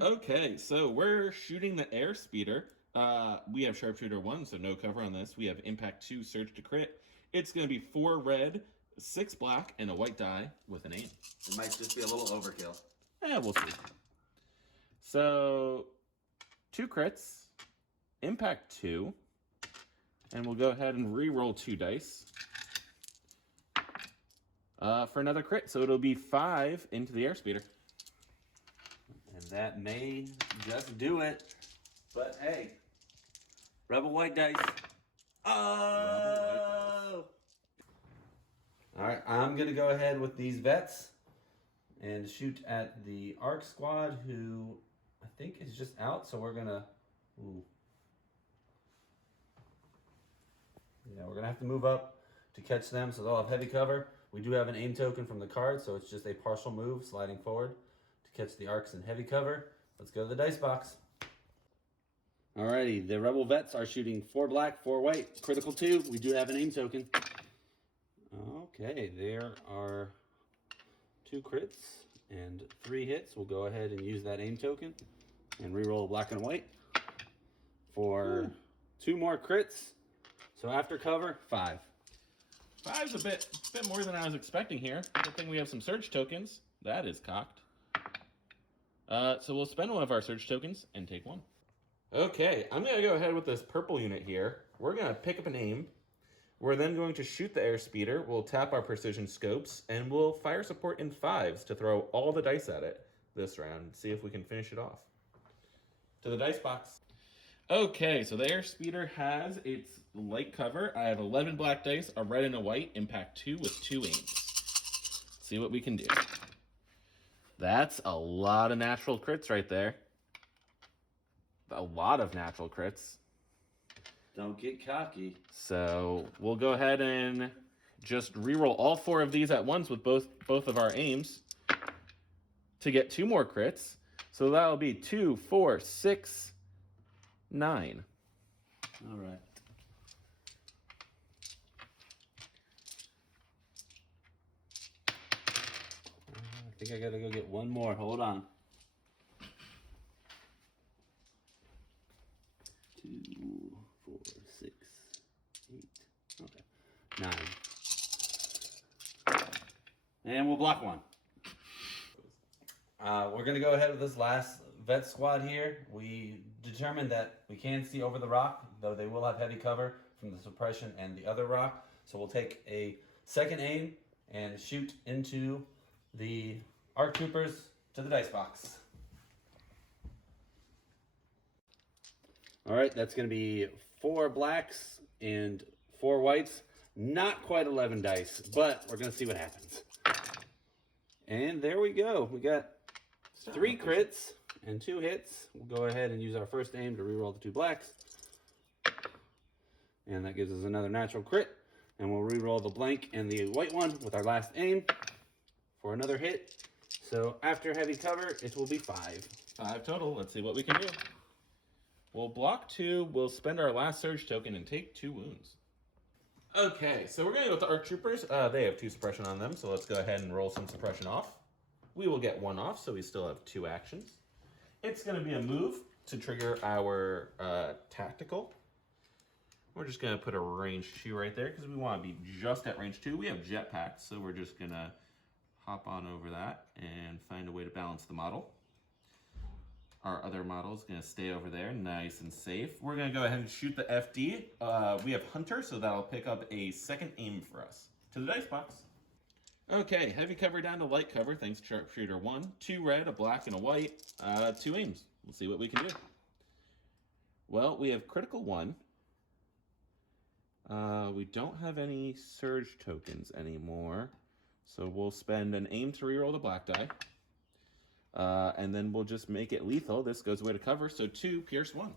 Okay, so we're shooting the air speeder. We have sharpshooter 1, so no cover on this. We have impact 2, surge to crit. It's going to be 4 red, 6 black, and a white die with an aim. It might just be a little overkill. We'll see. So 2 crits, impact 2, and we'll go ahead and re-roll 2 dice for another crit. So it'll be 5 into the airspeeder. And that may just do it. But hey, Rebel White Dice. Oh! All right, I'm going to go ahead with these vets and shoot at the Arc Squad, who I think is just out. So we're going to... Yeah, we're going to have to move up to catch them, so they'll have heavy cover. We do have an aim token from the card, so it's just a partial move sliding forward to catch the Arcs in heavy cover. Let's go to the dice box. Alrighty, the Rebel Vets are shooting 4 black, 4 white, critical 2. We do have an aim token. Okay, there are 2 crits and 3 hits. We'll go ahead and use that aim token and reroll black and white for 2 more crits. So after cover, 5. 5's a bit more than I was expecting here. Good thing we have some surge tokens. That is cocked. So we'll spend one of our surge tokens and take 1. Okay, I'm going to go ahead with this purple unit here. We're going to pick up an aim. We're then going to shoot the airspeeder. We'll tap our precision scopes, and we'll fire support in 5s to throw all the dice at it this round and see if we can finish it off. To the dice box. Okay, so the airspeeder has its light cover. I have 11 black dice, a red and a white, impact 2 with 2 aims. Let's see what we can do. That's a lot of natural crits right there. A lot of natural crits. Don't get cocky. So we'll go ahead and just reroll all 4 of these at once with both of our aims to get 2 more crits. So that'll be 2, 4, 6, 9. All right. I think I gotta go get one more. Hold on. 2, 4, 6, 8. Okay. 9. And we'll block 1. We're gonna go ahead with this last vet squad here. We determined that we can see over the rock, though they will have heavy cover from the suppression and the other rock. So we'll take a second aim and shoot into the ARC troopers to the dice box. All right, that's going to be 4 blacks and 4 whites. Not quite 11 dice, but we're going to see what happens. And there we go. We got 3 crits and 2 hits. We'll go ahead and use our first aim to reroll the 2 blacks. And that gives us another natural crit. And we'll reroll the blank and the white one with our last aim for another hit. So after heavy cover, it will be 5. 5 total. Let's see what we can do. We'll block 2. We'll spend our last surge token and take 2 wounds. Okay, so we're going to go with the ARC troopers. They have 2 suppression on them, so let's go ahead and roll some suppression off. We will get 1 off, so we still have 2 actions. It's going to be a move to trigger our tactical. We're just going to put a range 2 right there because we want to be just at range 2. We have jetpacks, so we're just going to hop on over that and find a way to balance the model. Our other model is going to stay over there, nice and safe. We're going to go ahead and shoot the FD. We have Hunter, so that'll pick up a second aim for us. To the dice box. Okay, heavy cover down to light cover, thanks to Sharpshooter 1. 2 red, a black, and a white. 2 aims. We'll see what we can do. Well, we have critical 1. We don't have any surge tokens anymore, so we'll spend an aim to reroll the black die. And then we'll just make it lethal. This goes away to cover, so 2, pierce 1.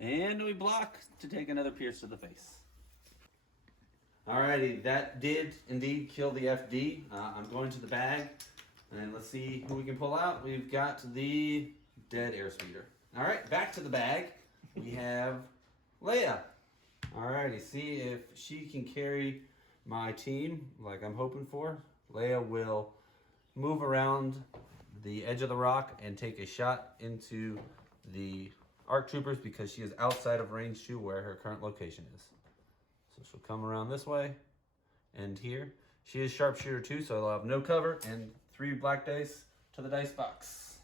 And we block to take another pierce to the face. Alrighty, that did indeed kill the FD. I'm going to the bag, and let's see who we can pull out. We've got the dead airspeeder. Alright, back to the bag. We have Leia. Alrighty, see if she can carry my team like I'm hoping for. Leia will move around the edge of the rock and take a shot into the ARC troopers because she is outside of range 2 where her current location is. So she'll come around this way And here, she is sharpshooter 2, so they'll have no cover and 3 black dice to the dice box.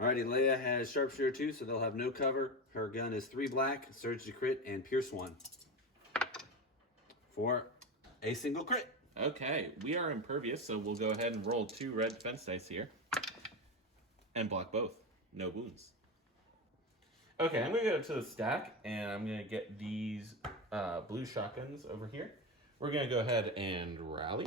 Alrighty, Leia has sharpshooter 2, so they'll have no cover. Her gun is 3 black, surge to crit, and pierce 1. For a single crit. Okay, we are impervious, so we'll go ahead and roll 2 red defense dice here. And block both. No wounds. Okay, I'm going to go to the stack, and I'm going to get these blue shotguns over here. We're going to go ahead and rally.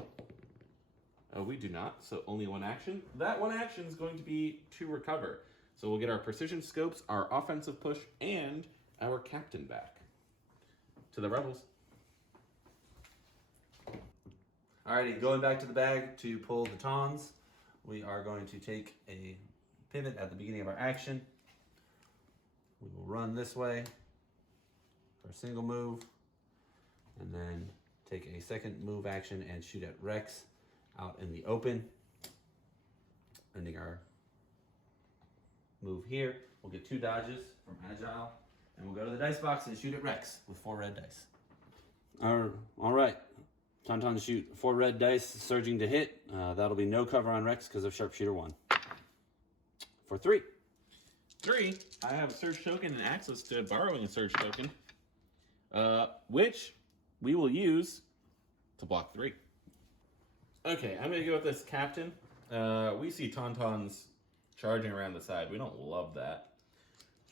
Oh, we do not, so only 1 action. That 1 action is going to be to recover. So we'll get our precision scopes, our offensive push, and our captain back. To the rebels. Alrighty, going back to the bag to pull the tawns. We are going to take a pivot at the beginning of our action. We will run this way for a single move, and then take a second move action and shoot at Rex out in the open. Ending our move here. We'll get 2 dodges from Agile, and we'll go to the dice box and shoot at Rex with 4 red dice. Alright. Tauntaun shoot 4 red dice, surging to hit. That'll be no cover on Rex because of sharpshooter 1. For 3. 3, I have a surge token and access to borrowing a surge token, which we will use to block 3. Okay, I'm going to go with this captain. We see Tauntauns charging around the side. We don't love that.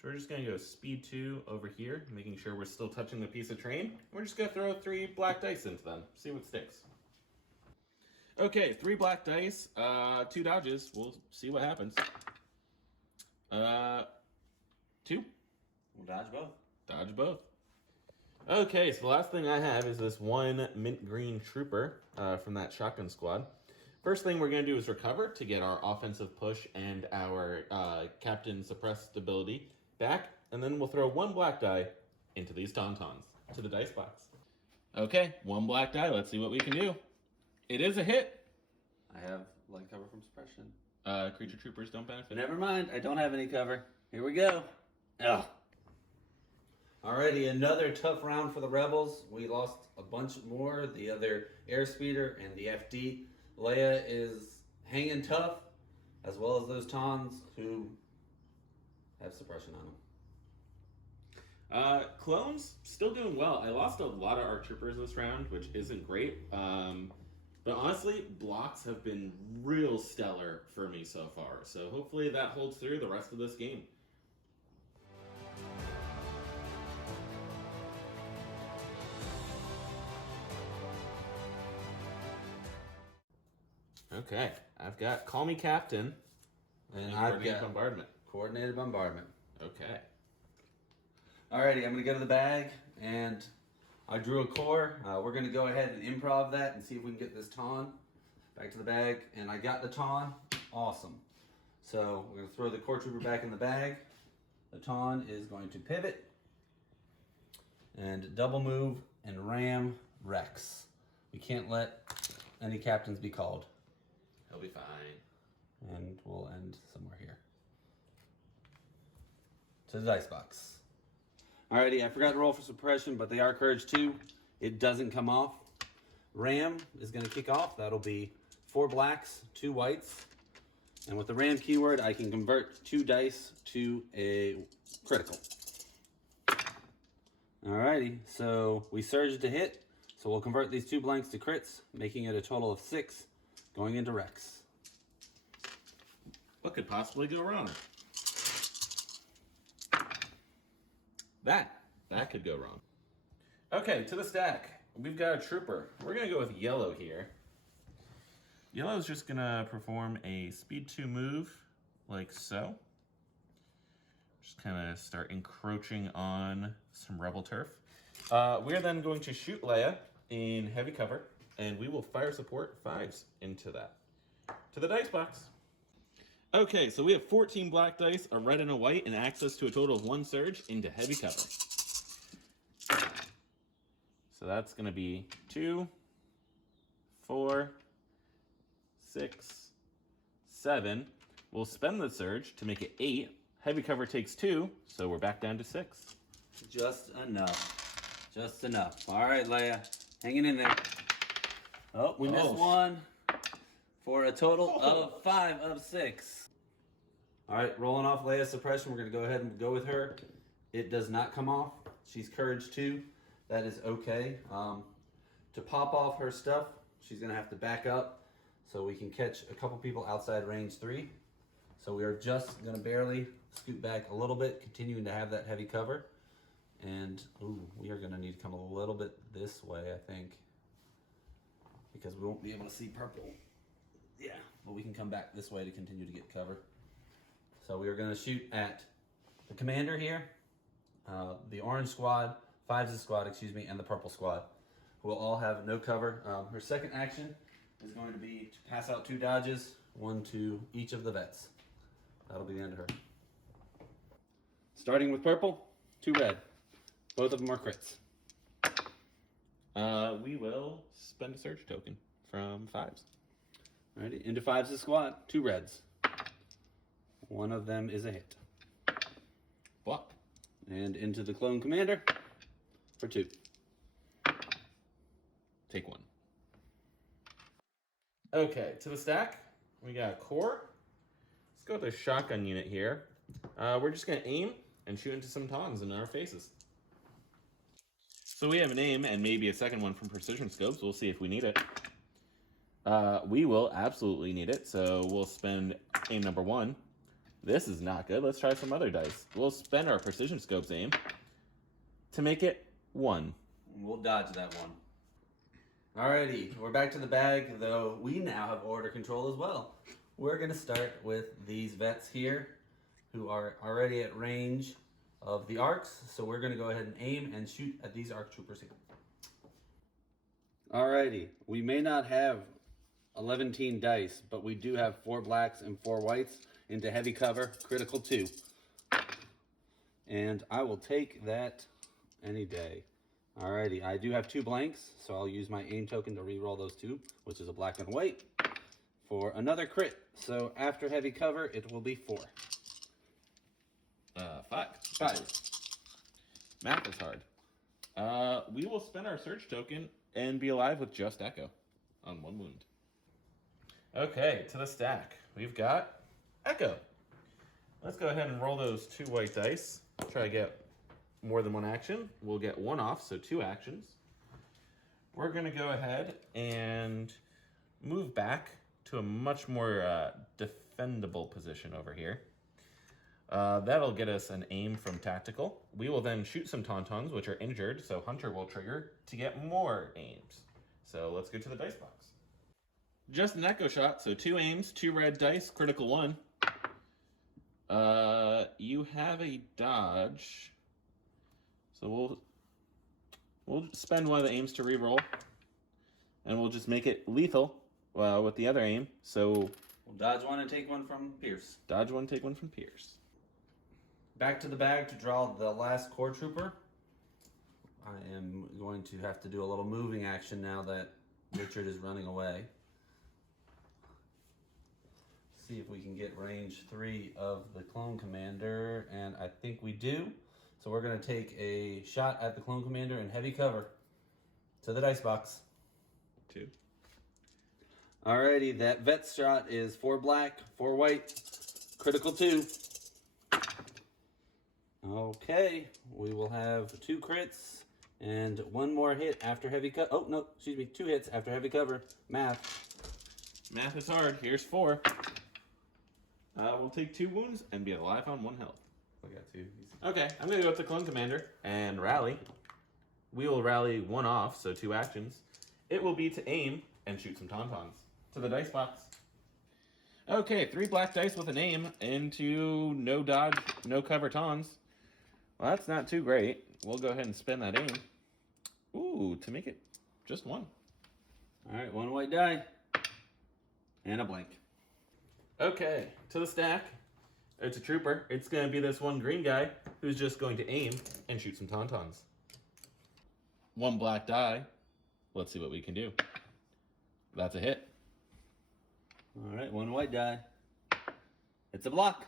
So we're just going to go speed 2 over here, making sure we're still touching the piece of train. We're just going to throw 3 black dice into them, see what sticks. Okay, 3 black dice, 2 dodges. We'll see what happens. 2. We'll dodge both. Dodge both. Okay, so the last thing I have is this 1 mint green trooper from that shotgun squad. First thing we're going to do is recover to get our offensive push and our captain suppressed ability back, and then we'll throw 1 black die into these tauntauns to the dice box. Okay, 1 black die. Let's see what we can do. It is a hit. I have light cover from suppression. Creature troopers don't benefit. Never mind, I don't have any cover. Here we go. Ugh. Alrighty, another tough round for the Rebels. We lost a bunch more. The other airspeeder and the FD. Leia is hanging tough, as well as those Tons who have suppression on them. Clones still doing well. I lost a lot of ARC troopers this round, which isn't great. But honestly, blocks have been real stellar for me so far. So hopefully that holds through the rest of this game. Okay, I've got Call Me Captain And I've got bombardment. coordinated bombardment. Okay. Alrighty, I'm going to go to the bag, and I drew a core. We're going to go ahead and improv that and see if we can get this Taun back to the bag. And I got the Taun. Awesome. So we're going to throw the core trooper back in the bag. The Taun is going to pivot and double move and ram Rex. We can't let any captains be called. He'll be fine. And we'll end somewhere here. To the dice box. Alrighty, I forgot to roll for suppression, but they are courage 2. It doesn't come off. Ram is going to kick off. That'll be 4 blacks, 2 whites. And with the ram keyword, I can convert 2 dice to a critical. Alrighty, so we surge to hit. So we'll convert these 2 blanks to crits, making it a total of 6 going into Rex. What could possibly go wrong? That could go wrong. Okay, to the stack. We've got a trooper. We're going to go with yellow here. Yellow's just going to perform a speed 2 move, like so. Just kind of start encroaching on some rebel turf. We're then going to shoot Leia in heavy cover, and we will fire support 5s into that. To the dice box. Okay, so we have 14 black dice, a red and a white, and access to a total of 1 surge into heavy cover. So that's going to be 2, 4, 6, 7. We'll spend the surge to make it 8. Heavy cover takes 2, so we're back down to 6. Just enough. Just enough. All right, Leia. Hanging in there. Oh, we missed one for a total of 5 of 6. All right, rolling off Leia's suppression. We're going to go ahead and go with her. It does not come off. She's courage 2. That is okay. To pop off her stuff, she's going to have to back up so we can catch a couple people outside range 3. So we are just going to barely scoot back a little bit, continuing to have that heavy cover. And we are going to need to come a little bit this way, I think, because we won't be able to see purple. Yeah, but we can come back this way to continue to get cover. So we are going to shoot at the commander here, the orange squad, 5's squad, and the purple squad, who will all have no cover. Her second action is going to be to pass out 2 dodges, 1 to each of the vets. That'll be the end of her. Starting with purple, 2 red. Both of them are crits. We will spend a surge token from 5s. Alrighty, into 5's squad, 2 reds. One of them is a hit. Block. And into the clone commander for 2. Take 1. Okay, to the stack, we got a core. Let's go with a shotgun unit here. We're just going to aim and shoot into some tongs in our faces. So we have an aim and maybe a second one from precision scopes. We'll see if we need it. We will absolutely need it, so we'll spend aim number 1. This is not good. Let's try some other dice. We'll spend our precision scopes aim to make it 1. We'll dodge that one. Alrighty, we're back to the bag, though we now have order control as well. We're going to start with these vets here, who are already at range of the arcs, so we're going to go ahead and aim and shoot at these arc troopers here. Alrighty, we may not have 11 dice, but we do have 4 blacks and 4 whites into heavy cover, critical 2. And I will take that any day. Alrighty, I do have 2 blanks, so I'll use my aim token to re-roll those 2, which is a black and white, for another crit. So after heavy cover, it will be 4. 5. Math is hard. We will spend our surge token and be alive with just Echo on 1 wound. Okay, to the stack. We've got Echo. Let's go ahead and roll those 2 white dice. Try to get more than 1 action. We'll get 1 off, so 2 actions. We're going to go ahead and move back to a much more defendable position over here. That'll get us an aim from tactical. We will then shoot some tauntauns, which are injured, so Hunter will trigger to get more aims. So let's go to the dice box. Just an echo shot, so 2 aims, 2 red dice, critical 1. You have a dodge, so we'll spend one of the aims to reroll, and we'll just make it lethal with the other aim. So we'll dodge 1 and take 1 from Pierce. Dodge 1, take 1 from Pierce. Back to the bag to draw the last core trooper. I am going to have to do a little moving action now that Richard is running away. See if we can get range 3 of the clone commander, and I think we do. So we're going to take a shot at the clone commander in heavy cover to the dice box. 2. Alrighty, that vet shot is 4 black, 4 white, critical 2. Okay, we will have 2 crits and 1 more hit after heavy cover. Oh, no, excuse me, 2 hits after heavy cover. Math. Math is hard. Here's 4. We'll take 2 wounds and be alive on 1 health. I got 2. Okay, I'm going to go with the clone commander and rally. We will rally 1 off, so 2 actions. It will be to aim and shoot some tauntauns to the dice box. Okay, 3 black dice with an aim into no dodge, no cover taunts. Well, that's not too great. We'll go ahead and spend that aim. Ooh, to make it just 1. All right, 1 white die and a blank. Okay, to the stack. It's a trooper. It's going to be this 1 green guy who's just going to aim and shoot some tauntauns. 1 black die. Let's see what we can do. That's a hit. All right, 1 white die. It's a block.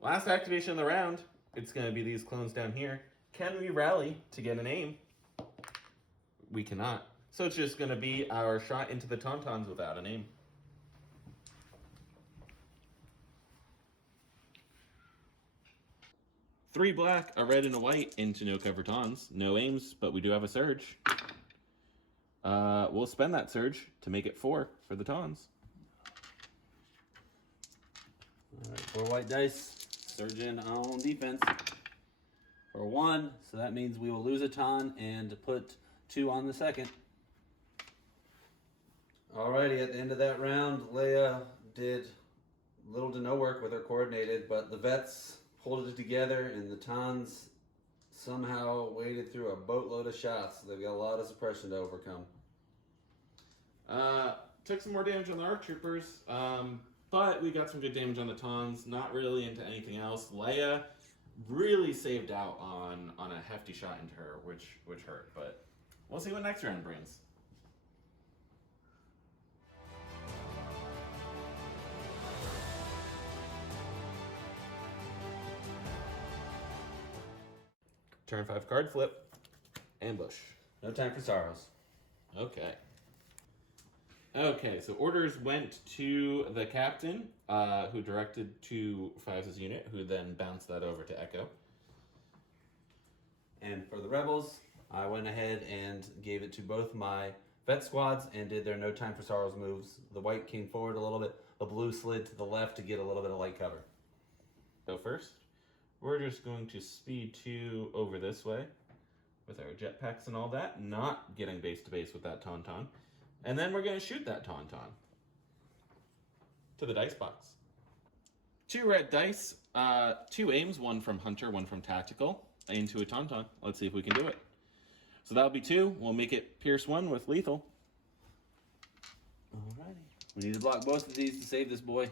Last activation of the round. It's going to be these clones down here. Can we rally to get an aim? We cannot. So it's just going to be our shot into the Tauntauns without a name. Three black, a red, and a white into no cover Tauns. No aims, but we do have a surge. We'll spend that surge to make it 4 for the Tauns. All right, 4 white dice. Surge in on defense for 1, so that means we will lose a Taun and put 2 on the second. Alrighty, at the end of that round, Leia did little to no work with her coordinated, but the vets pulled it together, and the Tauns somehow waded through a boatload of shots. They've got a lot of suppression to overcome. Took some more damage on the ARC Troopers, but we got some good damage on the Tauns. Not really into anything else. Leia really saved out on a hefty shot into her, which hurt. But we'll see what next round brings. Turn 5 card flip. Ambush. No time for sorrows. Okay. Okay, so orders went to the captain, who directed to Fives' unit, who then bounced that over to Echo. And for the rebels, I went ahead and gave it to both my vet squads and did their no time for sorrows moves. The white came forward a little bit, the blue slid to the left to get a little bit of light cover. So first, we're just going to speed 2 over this way with our jetpacks and all that, not getting base to base with that Tauntaun. And then we're going to shoot that Tauntaun to the dice box. 2 red dice, 2 aims, 1 from Hunter, 1 from Tactical, into a Tauntaun. Let's see if we can do it. So that'll be 2. We'll make it Pierce 1 with lethal. Alrighty. We need to block both of these to save this boy.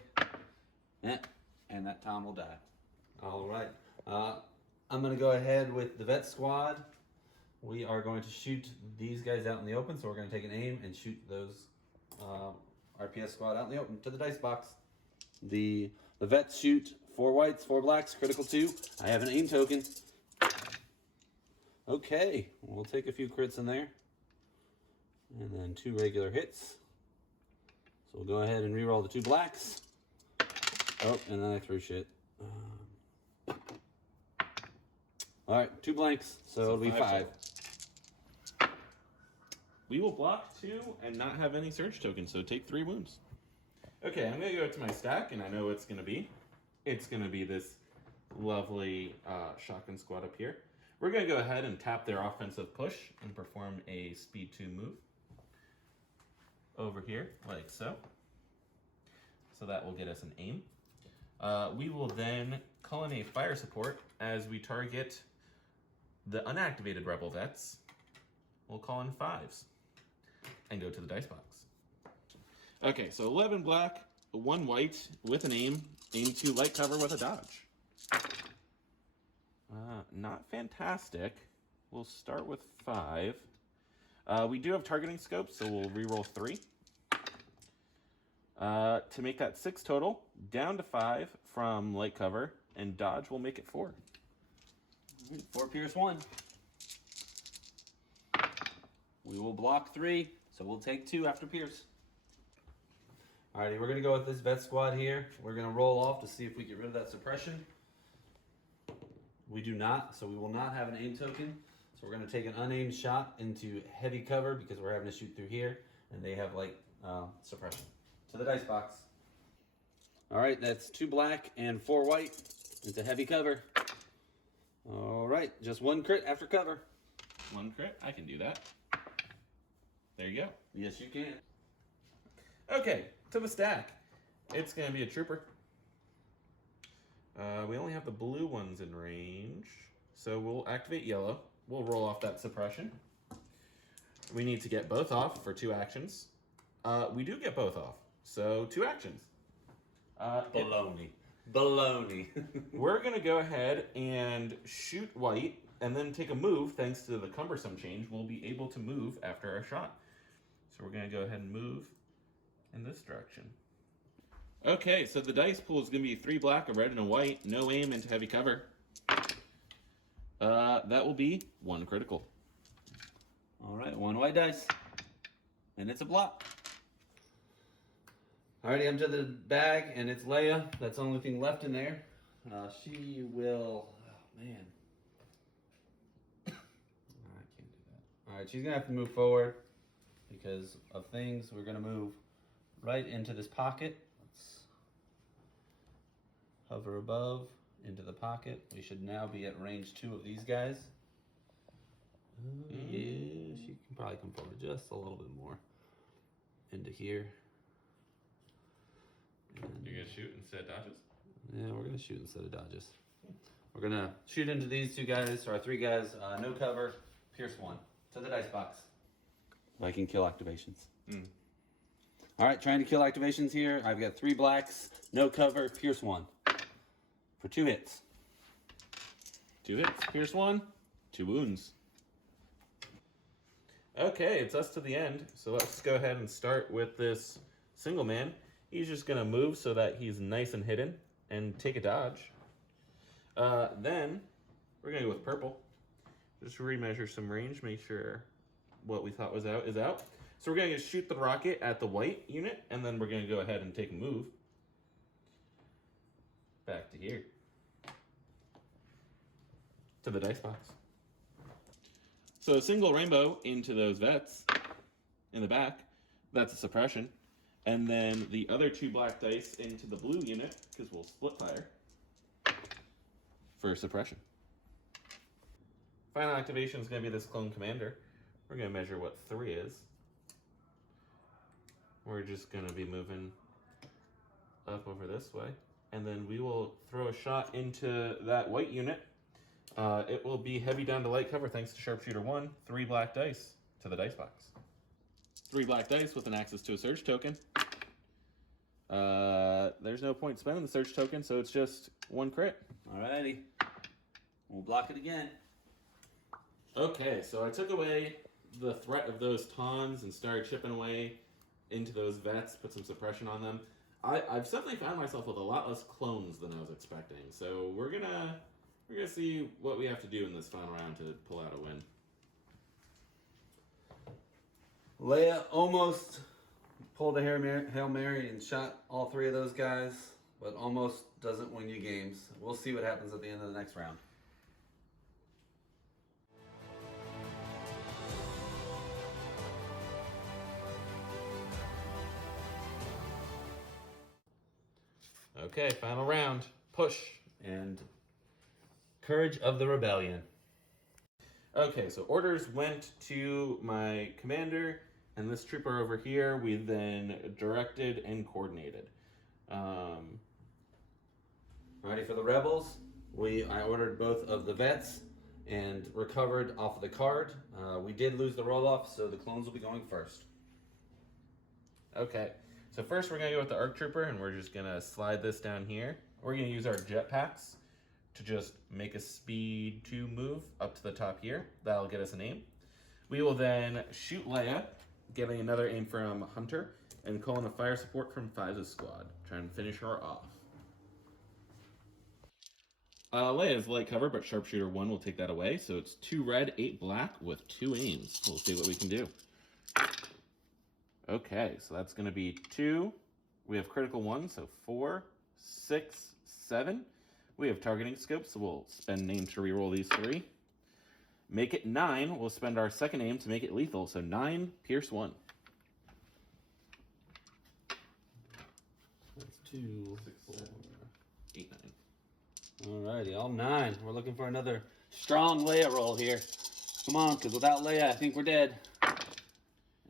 And that Tom will die. Alright. I'm going to go ahead with the vet squad. We are going to shoot these guys out in the open, so we're going to take an aim and shoot those RPS squad out in the open to the dice box. The vets shoot 4 whites, 4 blacks, critical 2. I have an aim token. Okay, we'll take a few crits in there. And then 2 regular hits. So we'll go ahead and reroll the 2 blacks. Oh, and then I threw shit. Alright, 2 blanks, so it'll be 5. We will block 2 and not have any surge tokens, so take 3 wounds. Okay, I'm going to go to my stack, and I know what it's going to be. It's going to be this lovely shotgun squad up here. We're going to go ahead and tap their offensive push and perform a speed 2 move over here, like so. So that will get us an aim. We will then call in a fire support as we target the unactivated rebel vets. We'll call in 5s and go to the dice box. Okay, so 11 black, 1 white with an aim to light cover with a dodge. Not fantastic. We'll start with 5. We do have targeting scope, so we'll reroll 3. To make that 6 total, down to 5 from light cover, and dodge will make it 4. 4 Pierce 1. We will block 3, so we'll take 2 after Pierce. Alrighty, we're going to go with this vet squad here. We're going to roll off to see if we get rid of that suppression. We do not, so we will not have an aim token. So we're going to take an unaimed shot into heavy cover because we're having to shoot through here, and they have light suppression. To the dice box. Alright, that's 2 black and 4 white into heavy cover. Alright, just 1 crit after cover. 1 crit, I can do that. There you go. Yes, you can. Okay, to the stack. It's going to be a trooper. We only have the blue ones in range, so we'll activate yellow. We'll roll off that suppression. We need to get both off for 2 actions. We do get both off, so 2 actions. Baloney. Baloney. We're going to go ahead and shoot white, and then take a move. Thanks to the cumbersome change, we'll be able to move after our shot. So we're going to go ahead and move in this direction. Okay, so the dice pool is going to be 3 black, a red, and a white. No aim into heavy cover. That will be 1 critical. Alright, 1 white dice. And it's a block. Alrighty, I'm to the bag, and it's Leia. That's the only thing left in there. She will. Oh man. I can't do that. All right, she's gonna have to move forward because of things. We're gonna move right into this pocket. Let's hover above into the pocket. We should now be at range 2 of these guys. Yeah, she can probably come forward just a little bit more into here. And You're gonna shoot instead of dodges? yeah, we're gonna shoot instead of dodges. We're gonna shoot into these 2 guys, or 3 guys, no cover, pierce 1 to the dice box. Viking kill activations. All right, trying to kill activations here. I've got 3 blacks, no cover, pierce 1 for 2 hits. 2 hits, pierce 1, 2 wounds. Okay, it's us to the end. So let's go ahead and start with this single man. He's just gonna move so that he's nice and hidden and take a dodge. Then we're gonna go with purple. Just remeasure some range, make sure what we thought was out is out. So we're gonna shoot the rocket at the white unit, and then we're gonna go ahead and take a move. Back to here. To the dice box. So a single rainbow into those vets in the back, that's a suppression. And then the other 2 black dice into the blue unit, because we'll split fire, for suppression. Final activation is going to be this clone commander. We're going to measure what 3 is. We're just going to be moving up over this way. And then we will throw a shot into that white unit. It will be heavy down to light cover thanks to Sharpshooter 1. 3 black dice to the dice box. 3 black dice with an access to a surge token. There's no point spending the surge token, so it's just 1 crit. Alrighty, we'll block it again. Okay, so I took away the threat of those tawns and started chipping away into those vets, put some suppression on them. I've suddenly found myself with a lot less clones than I was expecting, so we're gonna see what we have to do in this final round to pull out a win. Leia almost pulled a Hail Mary and shot all 3 of those guys, but almost doesn't win you games. We'll see what happens at the end of the next round. Okay, final round. Push. And Courage of the Rebellion. Okay, so orders went to my commander, and this trooper over here, we then directed and coordinated. Ready for the Rebels? I ordered both of the vets and recovered off of the card. We did lose the roll-off, so the clones will be going first. Okay, so first we're going to go with the ARC Trooper, and we're just going to slide this down here. We're going to use our jetpacks to just make a speed 2 move up to the top here. That'll get us an aim. We will then shoot Leia, getting another aim from Hunter, and call in a fire support from Fiza's squad. Try and finish her off. Leia is light cover, but Sharpshooter 1 will take that away. So it's 2 red, 8 black with 2 aims. We'll see what we can do. Okay, so that's going to be 2. We have critical 1, so 4, 6, 7. We have targeting scope, so we'll spend an aim to reroll these 3. Make it 9. We'll spend our second aim to make it lethal, so 9, pierce 1. That's 2, 6, 7, 8, 9. Alrighty, all 9. We're looking for another strong Leia roll here. Come on, because without Leia, I think we're dead.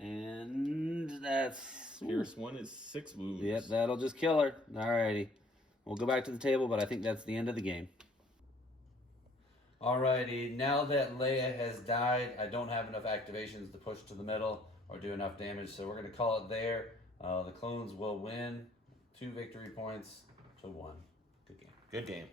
And that's... Pierce 1 is 6 wounds. Yep, that'll just kill her. Alrighty. We'll go back to the table, but I think that's the end of the game. Alrighty, now that Leia has died, I don't have enough activations to push to the middle or do enough damage, so we're going to call it there. The clones will win 2 victory points to 1. Good game. Good game.